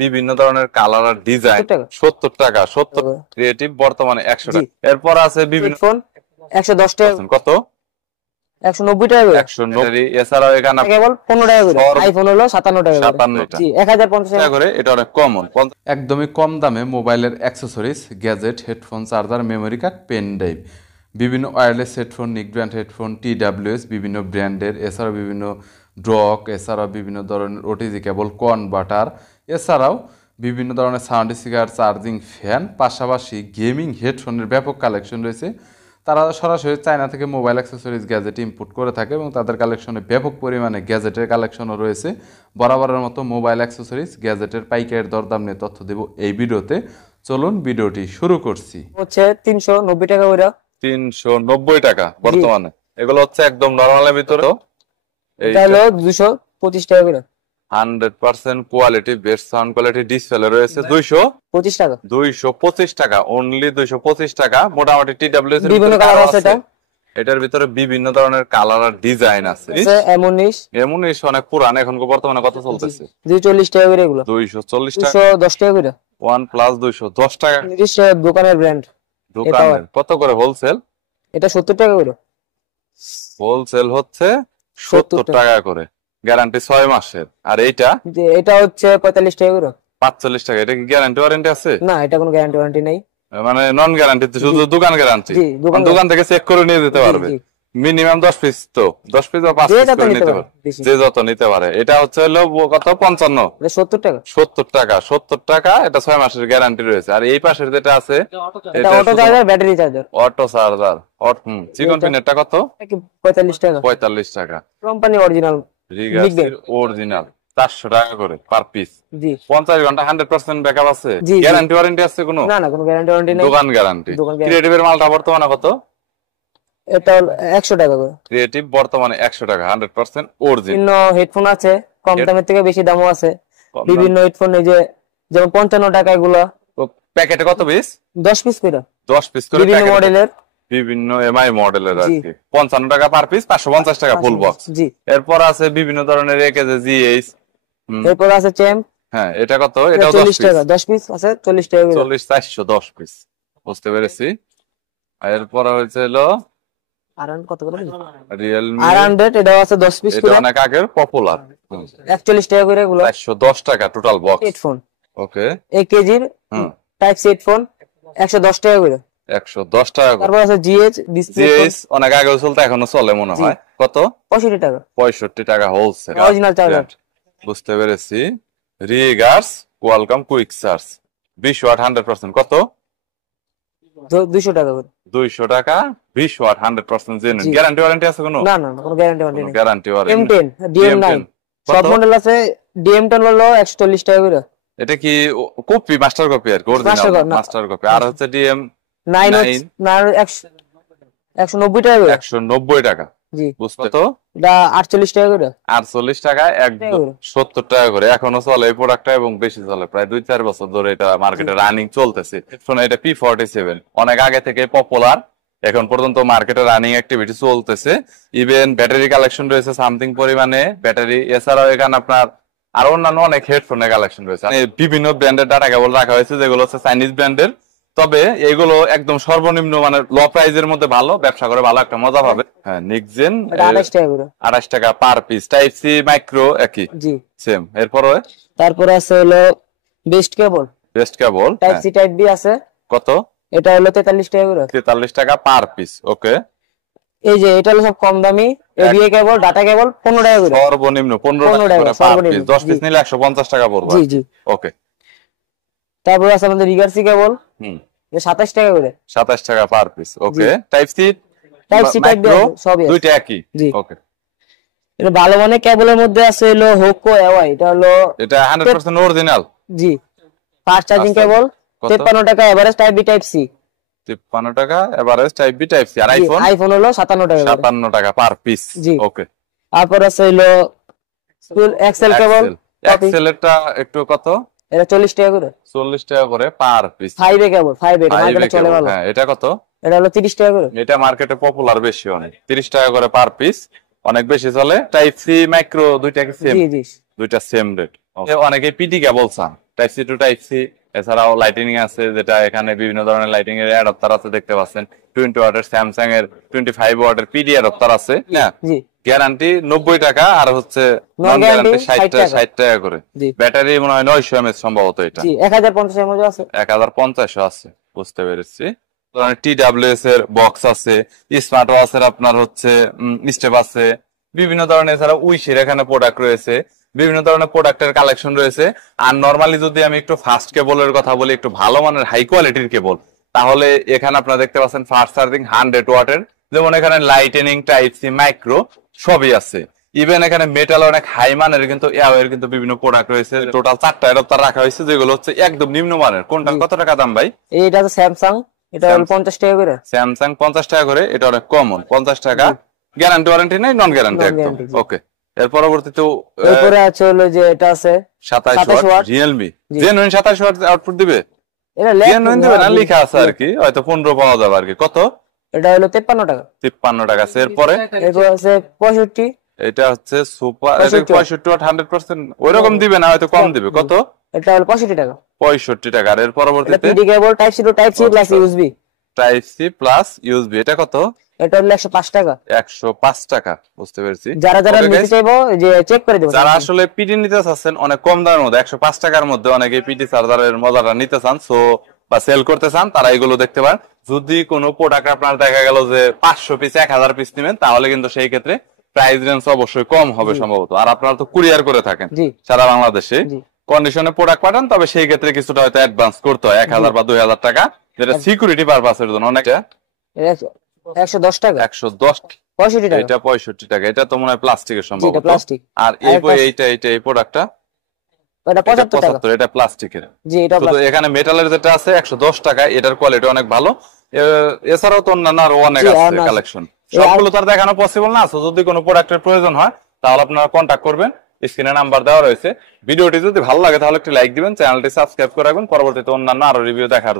বিভিন্ন ধরনের কালার আর ডিজাইন 70 টাকা 70 ক্রিয়েটিভ বর্তমানে 100 টাকা। এরপর আছে বিভিন্ন ফোন 110 টাকা। কত? 190 টাকা করে। 190। এছাড়াও এখানে কেবল 15 টাকা করে। আইফোন হলো 57 টাকা করে। 57 জি 1050 টাকা করে। এটা অনেক কমন। একদমই কম দামে মোবাইলের accessories, gadget, headphone, charger, memory card, pen drive, বিভিন্ন wireless headphone, neckband headphone, TWS বিভিন্ন ব্র্যান্ডের, এছাড়াও বিভিন্ন ড্রক, এছাড়াও বিভিন্ন ধরনের ওটিজি কেবল, কনভার্টার, এছাড়াও বিভিন্ন ধরনের সাউন্ড স্পিকার, চার্জিং ফ্যান, পাশাপাশি গেমিং হেডফোনের ব্যাপক কালেকশন রয়েছে। তারা সরাসরি চায়না থেকে মোবাইল অ্যাক্সেসরিজ গ্যাজেট ইম্পোর্ট করে থাকে এবং তাদের কালেকশনে ব্যাপক পরিমাণে গ্যাজেটের কালেকশনও রয়েছে। বরাবরের মতো মোবাইল অ্যাক্সেসরিজ গ্যাজেটের পাইকারি দরদাম নিয়ে তথ্য দেব এই ভিডিওতে। চলুন ভিডিওটি শুরু করছি। হচ্ছে 390 টাকা করে। 390 টাকা বর্তমানে। এগুলো হচ্ছে একদম নরমালের ভিতরে। এটা হলো 225 টাকা করে। 100% quality, best sound quality display রয়েছে 225 টাকা। 225 টাকা অনলি 225 টাকা। মোটামুটি TWS এর বিভিন্ন কালার আছে এটা। এটার ভিতরে বিভিন্ন ধরনের কালার আর ডিজাইন আছে। এমনিশ অনেক পুরান, এখন বর্তমানে কত চলতেছে? 240 টাকা করে এগুলো। 240 টাকা। 210 টাকা করে। OnePlus 210 টাকা। দোকানের ব্র্যান্ড। দোকানের কত করে হোলসেল? এটা 70 টাকা করে। হোলসেল হচ্ছে 70 টাকা করে। গ্যারান্টি 6 মাসের। আর এটা হচ্ছে 45 টাকা করে। 45 টাকা। এটা কি গ্যারান্টি ওয়ারেন্টি আছে? না, এটা কোনো গ্যারান্টি ওয়ারেন্টি নাই। মানে নন গ্যারান্টি, শুধু দোকান গ্যারান্টি। দোকান থেকে চেক করে নিয়ে যেতে পারবে। মিনিমাম 10 পিস তো 10 পিস বা 5 পিস করে নিতে পারবে, যে যত নিতে পারে। এটা হচ্ছে হলো কত? 55। 70 টাকা। 70 টাকা 70 টাকা। এটা 6 মাসের গ্যারান্টি রয়েছে। আর এই পাশের যেটা আছে এটা auto charger, battery charger. Auto charger. চিকন পিনেরটা কত? 45 টাকা। 45 টাকা। কোম্পানি অরিজিনাল, রিগার্সের অরিজিনাল 400 টাকা করে পার পিস। জি 50 ঘন্টা 100% ব্যাকআপ আছে। গ্যারান্টি ওয়ারেন্টি আছে কোনো? না, কোনো গ্যারান্টি ওয়ারেন্টি নাই। দোকান গ্যারান্টি। ক্রিয়েটিভের মালটা বর্তমানে কত? এটা 100 টাকা করে। ক্রিয়েটিভ বর্তমানে 100 টাকা 100% অরিজিনাল। বিভিন্ন হেডফোন আছে, কম দামের থেকে বেশি দামও আছে। বিভিন্ন হেডফোন এই যে যেমন 55 টাকা এগুলো। প্যাকেটে কত পিস? 10 পিস করে। 10 পিস করে বিভিন্ন মডেলের, বিভিন্ন এমআই মডেলের আর কি। 55 টাকা পার পিস, 550 টাকা ফুল বক্স। জি। এরপর আছে বিভিন্ন ধরনের একেজে জিএইচ। এরপর আছে চ্যাম্প। হ্যাঁ, এটা কত? এটাও 40 টাকা। 10 পিস আছে 40 টাকা করে। 40 410 পিস। বুঝতে পেরেছি। এরপর হচ্ছে হলো আরান কত করে? রিয়েলমি R100, এটাও আছে 10 পিস করে। এটা অনেক আগের পপুলার। 41 টাকা করে এগুলো। 410 টাকা টোটাল বক্স। হেডফোন ওকে। 1 কেজির টাইপ সি হেডফোন 110 টাকা করে। 110 টাকা করে। তারপর আছে জিএইচ ডিসপ্লে। জিএইচ অনেক আগে চলতে, এখনো চলে মনে হয়। কত? 65 টাকা। 65 টাকা হোলসেল অরিজিনাল চার্জার। বুঝতে পেরেছি। রিগার্স কোয়ালকম কুইক চার্জ 20 ওয়াট 100%। কত? 200 টাকা করে। 200 টাকা 20 ওয়াট 100% জেনুইন। গ্যারান্টি ওয়ারেন্টি আছে কোনো? না, কোনো গ্যারান্টি ওয়ারেন্টি নেই। Guarantee warranty. M10 DM9 সব মডেল আছে। DM10 হলো 140 টাকা করে। এটা কি কপি, মাস্টার কপি আর অরিজিনাল মাস্টার কপি? আর হচ্ছে DM9 190 টাকা করে। 190 টাকা। জি। বুঝতে তো? এটা 48 টাকা করে। 48 টাকা। একদম 70 টাকা করে। এখনো চলে এই প্রোডাক্টটা এবং বেশি চলে। প্রায় 2-4 বছর ধরে এটা মার্কেটে রানিং চলতেছে। শোনো, এটা P47 অনেক আগে থেকে পপুলার, এখন পর্যন্ত মার্কেটে রানিং অ্যাক্টিভিটি চলতেছে। ইভেন ব্যাটারি কালেকশন রয়েছে সামথিং পরিমাণে ব্যাটারি। এছাড়াও এখানে আপনার আরো অন্যান্য অনেক হেডফোনের কালেকশন রয়েছে। বিভিন্ন ব্র্যান্ডের ডাটা কেবল রাখা হয়েছে, যেগুলো হচ্ছে চাইনিজ ব্র্যান্ডের। তবে এগুলো একদম সর্বনিম্ন মানে লো প্রাইজের মধ্যে ভালো ব্যবসা করে ভালো একটা মজা পাবে। হ্যাঁ, নিকজেন 28 টাকা করে। 28 টাকা per piece. Type C micro একই। জি সেম। এরপরে আছে হলো best cable. Type C type B আছে। কত? এটা হলো 43 টাকা করে। 43 টাকা পার পিস। ওকে। এই যে এটা হলো সব কম দামি এবিএ কেবল, ডাটা কেবল 15 টাকা করে। সর্বনিম্ন 15 টাকা করে পার পিস। 10 পিস নিলে 150 টাকা পড়বে। জি জি। ওকে। তারপর আছে আমাদের রিগার্সি কেবল। এটা 27 টাকা করে। 27 টাকা পার পিস। ওকে। টাইপ সি টাইপ বি সবই দুইটা একই। ওকে। এটা ভালো মানের কেবলের মধ্যে আছে হলো হোকো এওয়াই। এটা 100% অরিজিনাল। জি। ফাস্ট চার্জিং কেবল 53 টাকা। Average type B type C 53 টাকা। Average type B type C. আর আইফোন হলো 57 টাকা। 57 টাকা পার পিস। ওকে। তারপর আছে হলো এক্সেল কেবল। এক্সেল এরটা একটু কত? এটা 40 টাকা করে। 40 টাকা করে পার পিস। 5 কেবল। 5 এটা মার্কেটে চলে ভালো। হ্যাঁ, এটা কত? এটা হলো 30 টাকা করে। এটা মার্কেটে পপুলার বেশি অনেক। 30 টাকা করে পার পিস, অনেক বেশি চলে। টাইপ সি মাইক্রো দুইটা কি সেম? জি জি, দুইটা সেম রেট। অনেকে পিটি কেবল চান, type C to type C, এছাড়াও লাইটিং আছে, যেটা এখানে বিভিন্ন ধরনের লাইটিং এর অ্যাডাপ্টার আছে দেখতে পাচ্ছেন। 20 ওয়াটের স্যামসাং এর 25 ওয়াটের পিডি অ্যাডাপ্টার আছে না। জি গ্যারান্টি 90 টাকা, আর হচ্ছে নন গ্যারান্টি 60 টাকা করে। ব্যাটারি মনে হয় 900 mAh সম্ভবত, এটা 1050 mAh আছে, 1050 আছে, বুঝতে পেরেছি। TWS এর বক্স আছে, স্মার্ট ওয়াচের আপনার হচ্ছে স্টেপ আছে, বিভিন্ন ধরনের, এছাড়া উইশের এখানে প্রোডাক্ট রয়েছে, বিভিন্ন ধরনের প্রোডাক্টের কালেকশন রয়েছে। আর নরমালি যদি আমি একটু ফাস্ট কেবলের কথা বলি, একটু ভালো মানের হাই কোয়ালিটির কেবল, তাহলে এখানে আপনারা দেখতে পাচ্ছেন ফাস্ট চার্জিং 100 ওয়াটের, যেমন এখানে লাইটেনিং, টাইপ সি, মাইক্রো সবই আছে। ইভেন এখানে মেটাল অনেক হাই মানের কিন্তু এর কিন্তু বিভিন্ন প্রোডাক্ট রয়েছে। টোটাল 4টা অ্যাডাপ্টার রাখা হয়েছে, যেগুলো হচ্ছে একদম নিম্ন মানের। কোনটা কত টাকা দাম ভাই? এইটা তো স্যামসাং, এটা হলো 50 টাকা করে। স্যামসাং 50 টাকা করে, এটা অনেক কমন 50 টাকা। গ্যারান্টি ওয়ারেন্টি নাই, নন গ্যারান্টি একদম। ওকে, এর পরবর্তীতে এরপরে আছে হলো যে এটা আছে 27 watt Realme genuine 27 watt output দিবে। এটা জেনুইন দিবে না, লেখা আছে আর কি, হয়তো 15 পাওয়া যাবে আর কি। কত? এটা হলো 53 টাকা। 53 টাকা। এরপরে এরপর আছে 65, এটা হচ্ছে সুপার 65 ওয়াট 100%, ওইরকম দিবে না, হয়তো কম দিবে। কত? এটা হলো 65 টাকা। 65 টাকা। আর এর পরবর্তীতে PD cable type C to type C plus USB, type C plus USB, এটা কত? এটা হলো 105 টাকা। 105 টাকা, বুঝতে পেরেছি। যারা নিতে চাইবো যে চেক করে দেব। যারা আসলে পিডি নিতে চাচ্ছেন অনেক কম দামের মধ্যে, 105 টাকার মধ্যে অনেকে পিডি চার্জারের মজাটা নিতে চান, সো বা সেল করতে চান, তারা এগুলো দেখতে পারেন। যদি কোনো প্রোডাক্ট আপনার দেখা গেল যে 500 পিস 1000 পিস নেবেন, তাহলে কিন্তু সেই ক্ষেত্রে প্রাইস রেঞ্জ অবশ্যই কম হবে সম্ভবত। আর আপনারা তো কুরিয়ার করে থাকেন সারা বাংলাদেশে, কন্ডিশনে প্রোডাক্ট পাঠান, তবে সেই ক্ষেত্রে কিছুটা হয়তো অ্যাডভান্স করতে হয়, 1000 বা 2000 টাকা, যেটা সিকিউরিটি পারপাসের জন্য অনেকটা। 110 টাকা। 110, 65 টাকা। এটা 65 টাকা। এটা তো মনে হয় প্লাস্টিকের সম্ভবত। প্লাস্টিক। আর এই প্রোডাক্টটা এটা 75 টাকা। এটা প্লাস্টিকের। জি, এটা প্লাস্টিক। এখানে মেটালের যেটা আছে 110 টাকা, এটার কোয়ালিটি অনেক ভালো। এছাড়াও তো অন্যান্য আরো অনেক আছে কালেকশন, সবগুলো তো আর দেখানো পসিবল না। যদি কোনো প্রোডাক্টের প্রয়োজন হয়, তাহলে আপনারা কন্ট্যাক্ট করবেন, স্ক্রিনে নাম্বার দেওয়া রয়েছে। ভিডিওটি যদি ভালো লাগে তাহলে একটি লাইক দিবেন, চ্যানেলটি সাবস্ক্রাইব করে রাখবেন, পরবর্তীতে অন্যান্য আরো রিভিউ দেখার